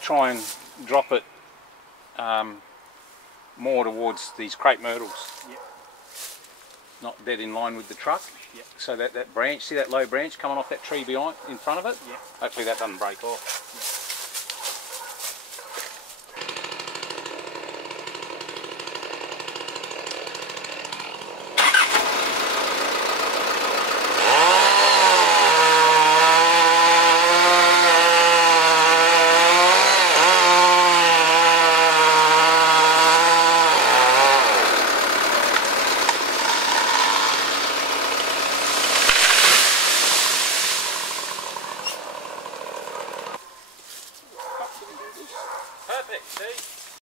try and drop it more towards these crepe myrtles. Yep. Not dead in line with the truck. Yep. So that branch, see that low branch coming off that tree behind in front of it? Yep. Hopefully that doesn't break off. Yep.